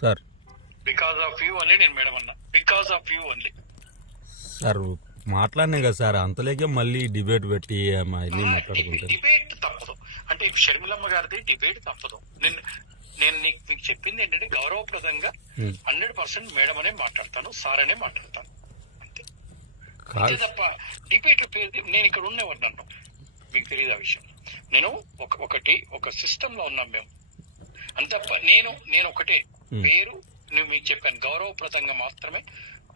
Sir. Because of you only నేను madam అన్నా. Because of you only sir మాట్లాడినాం కదా సార్ అంతలేకే మళ్ళీ డిబేట్ పెట్టి మా అన్ని మాట్లాడుకుంటారు డిబేట్ తప్పదు. అంటే షర్మిలమ్మ గారిది డిబేట్ తప్పదు. నేను నేను నీకు మీకు చెప్పింది ఏంటంటే గౌరవప్రదంగా. హండ్రెడ్ పర్సెంట్ మేడం అనే మాట్లాడతాను సార్ అనే మాట్లాడతాను. అంతే. తప్ప డిబేట్ నేను ఇక్కడ ఉండేవాడిని అన్నాను. మీకు తెలియదు ఆ విషయం? నేను ఒక ఒకటి ఒక సిస్టమ్లో ఉన్నాం మేము. అంత నేను నేను ఒకటే. పేరు నేను మీకు చెప్పాను గౌరవప్రదంగా మాత్రమే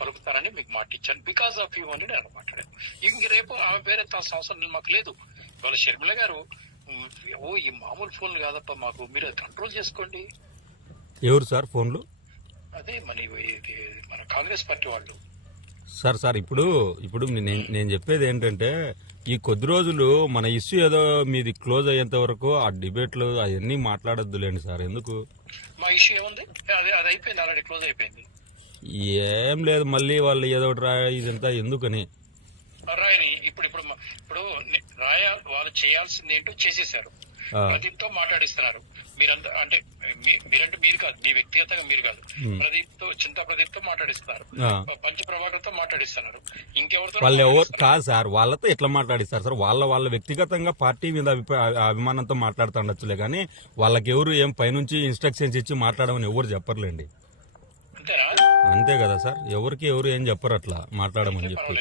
పలుకుతానని మీకు మాట ఇచ్చాను. బికాస్ ఆఫ్ యూ అని నేను మాట్లాడాను. ఇంక రేపు ఆమె పేరెత్తాల్సిన అవసరం మాకు లేదు. ఇవాళ షర్మిల గారు ఓ ఈ మామూలు ఫోన్లు కాదప్ప మాకు. మీరు అది కంట్రోల్ చేసుకోండి. ఎవరు సార్ ఫోన్లు? అదే మన మన కాంగ్రెస్ పార్టీ వాళ్ళు. సార్ సార్ ఇప్పుడు ఇప్పుడు నేను చెప్పేది ఏంటంటే ఈ కొద్ది రోజులు మన ఇష్యూ ఏదో మీది క్లోజ్ అయ్యేంత వరకు ఆ డిబేట్లు అవన్నీ మాట్లాడొద్దులేండి సార్. ఎందుకు? మా ఇష్యూ ఏముంది? అది అది అయిపోయింది ఆల్రెడీ క్లోజ్ అయిపోయింది. ఏం లేదు మళ్ళీ వాళ్ళు ఏదో ఒకటి రా ఇదంతా ఎందుకని? రాయని ఇప్పుడు రాయ వాళ్ళు చేయాల్సింది ఏంటో చేసేసారు ఆ, ప్రదీప్తో మాట్లాడిస్తున్నారు. మీరంతా అంటే మీరంటే మీరు కాదు మీ వ్యక్తిగతంగా మీరు కాదు. ప్రదీప్తో చింత ప్రదీప్తో మాట్లాడిస్తున్నారు. పంచ ప్రభాకర్తో మాట్లాడిస్తున్నారు. ఇంకెవరితో వాళ్ళు ఎవరు కాదు సార్ వాళ్ళతో ఎట్లా మాట్లాడిస్తారు సార్? వాళ్ళ వాళ్ళ వ్యక్తిగతంగా పార్టీ మీద అభిమానంతో మాట్లాడుతుండొచ్చులే కానీ వాళ్ళకి ఎవరు ఏం పైనుంచి ఇన్స్ట్రక్షన్స్ ఇచ్చి మాట్లాడమని ఎవరు చెప్పర్లేండి. అంతేనా? అంతే కదా సార్ ఎవరికి ఎవరు ఏం చెప్పరు అట్లా మాట్లాడమని చెప్పి.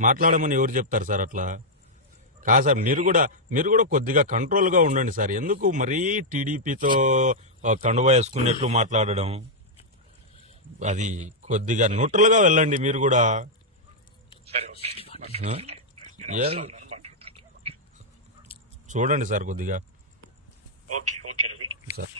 మాట్లాడమని ఎవరు చెప్తారు సార్ అట్లా? కాదు సార్ మీరు కూడా మీరు కూడా కొద్దిగా కంట్రోల్గా ఉండండి సార్. ఎందుకు మరీ టీడీపీతో కండువా వేసుకున్నట్లు మాట్లాడడం? అది కొద్దిగా న్యూట్రల్గా వెళ్ళండి మీరు కూడా. చూడండి సార్ కొద్దిగా. సార్.